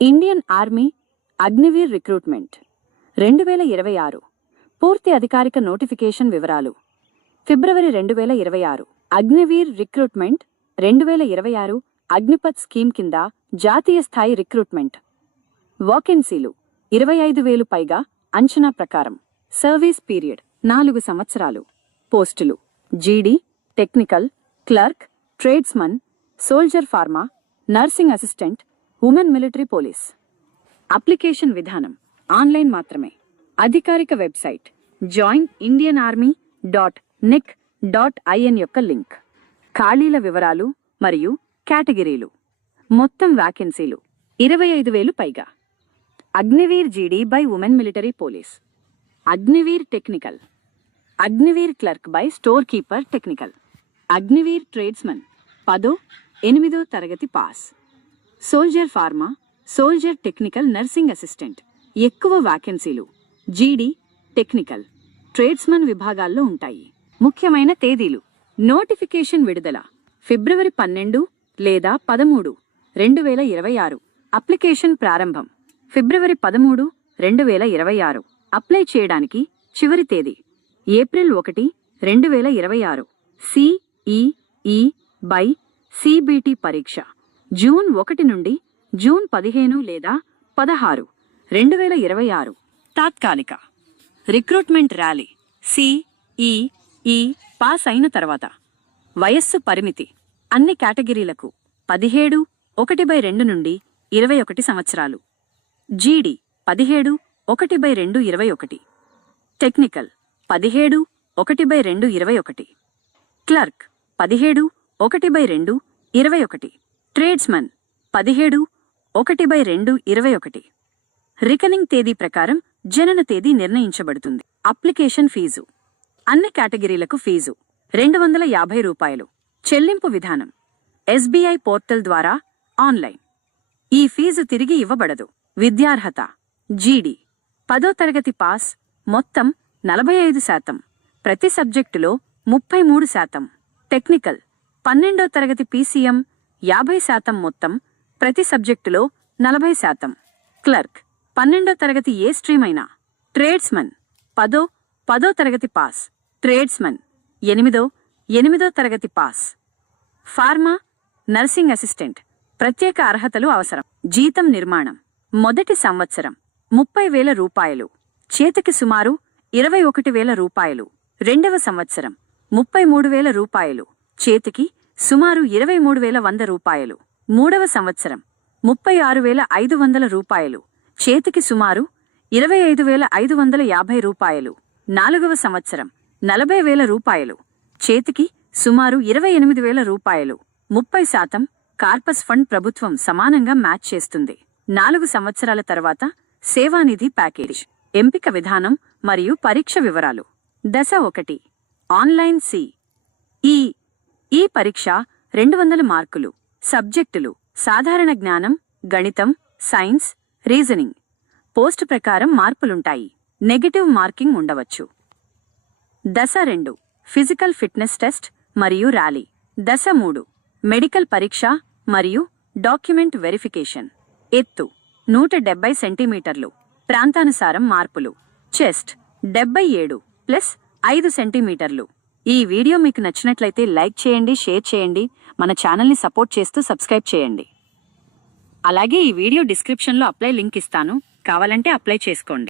Indian army Agniveer recruitment 2026 పూర్తి అధికారిక notification వివరాలు. ఫిబ్రవరి 2026 అగ్నివీర్ రిక్రూట్మెంట్ 2026 అగ్నిపథ్ స్కీమ్ కింద జాతీయ స్థాయి రిక్రూట్మెంట్. వాకెన్సీలు 25,000 పైగా. అంచనా ప్రకారం సర్వీస్ పీరియడ్ 4 సంవత్సరాలు. పోస్టులు GD, technical, clerk, tradesman, soldier pharma, nursing assistant, women military police. Application విధానం ఆన్లైన్ మాత్రమే. అధికారిక వెబ్సైట్ joinindianarmy.nic.in యొక్క లింక్. ఖాళీల వివరాలు మరియు కేటగిరీలు. మొత్తం వ్యాకెన్సీలు 25,000 పైగా. Agniveer GD by women military police, Agniveer technical, Agniveer clerk by store keeper technical, Agniveer tradesman 10వ, 8వ తరగతి pass, soldier pharma, soldier technical nursing assistant. ఎక్కువ వ్యాకెన్సీలు జీడీ, టెక్నికల్, ట్రేడ్స్మన్ విభాగాల్లో ఉంటాయి. ముఖ్యమైన తేదీలు. నోటిఫికేషన్ విడుదల ఫిబ్రవరి 12 లేదా 13, 2026. అప్లికేషన్ ప్రారంభం ఫిబ్రవరి 13, 2026. అప్లై చేయడానికి చివరి తేదీ ఏప్రిల్ 1, 2026. సిఈఈ బై సిబిటి పరీక్ష జూన్ 1 నుండి జూన్ 15 లేదా 16, 2026. తాత్కాలిక రిక్రూట్మెంట్ ర్యాలీ సిఈఈ పాస్ అయిన తర్వాత. వయస్సు పరిమితి అన్ని కేటగిరీలకు 17, 1/2 నుండి 21 సంవత్సరాలు. జీడీ 17, 1/2, 21. టెక్నికల్ 17, 1/2, 21. క్లర్క్ 17, 1/2, 21. ట్రేడ్స్మన్ 17, 1/2, 21. రికనింగ్ తేదీ ప్రకారం జనన తేదీ నిర్ణయించబడుతుంది. అప్లికేషన్ ఫీజు అన్ని కేటగిరీలకు ఫీజు 250 రూపాయలు. చెల్లింపు విధానం ఎస్బీఐ పోర్టల్ ద్వారా ఆన్లైన్. ఈ ఫీజు తిరిగి ఇవ్వబడదు. విద్యార్హత జీడీ 10వ తరగతి పాస్, మొత్తం 45%, ప్రతి సబ్జెక్టులో 33%. టెక్నికల్ 12వ తరగతి పీసీఎం 50%, మొత్తం ప్రతి సబ్జెక్టులో 40%. క్లర్క్ 12వ తరగతి ఏ స్ట్రీమ్ అయినా. ట్రేడ్స్మన్ 10వ తరగతి పాస్, ట్రేడ్స్మన్ 8వ తరగతి పాస్. ఫార్మా, నర్సింగ్ అసిస్టెంట్ ప్రత్యేక అర్హతలు అవసరం. జీతం నిర్మాణం మొదటి సంవత్సరం 30,000 రూపాయలు, చేతికి సుమారు 21,000 రూపాయలు. రెండవ సంవత్సరం 33,000 రూపాయలు, చేతికి సుమారు 23,100 రూపాయలు. మూడవ సంవత్సరం 36,500 రూపాయలు, చేతికి సుమారు 25,550 రూపాయలు. నాలుగవ సంవత్సరం 40,000 రూపాయలు, చేతికి సుమారు 28,000 రూపాయలు. 30% కార్పస్ ఫండ్ ప్రభుత్వం సమానంగా మ్యాచ్ చేస్తుంది. 4 సంవత్సరాల తర్వాత సేవానిధి ప్యాకేజ్. ఎంపిక విధానం మరియు పరీక్ష వివరాలు. దశ 1 ఆన్లైన్ ఈ పరీక్ష 200 మార్కులు. సబ్జెక్టులు సాధారణ జ్ఞానం, గణితం, సైన్స్, రీజనింగ్. పోస్ట్ ప్రకారం మార్పులుంటాయి. నెగటివ్ మార్కింగ్ ఉండవచ్చు. దశ 2 ఫిజికల్ ఫిట్నెస్ టెస్ట్ మరియు ర్యాలీ. దశ 3 మెడికల్ పరీక్ష మరియు డాక్యుమెంట్ వెరిఫికేషన్. ఎత్తు 170 సెంటీమీటర్లు. ప్రాంతానుసారం మార్పులు. చెస్ట్ 77+5 సెంటీమీటర్లు. ఈ వీడియో మీకు నచ్చినట్లయితే లైక్ చేయండి, షేర్ చేయండి, మన ఛానల్ని సపోర్ట్ చేస్తూ సబ్స్క్రైబ్ చేయండి. అలాగే ఈ వీడియో డిస్క్రిప్షన్లో అప్లై లింక్ ఇస్తాను, కావాలంటే అప్లై చేసుకోండి.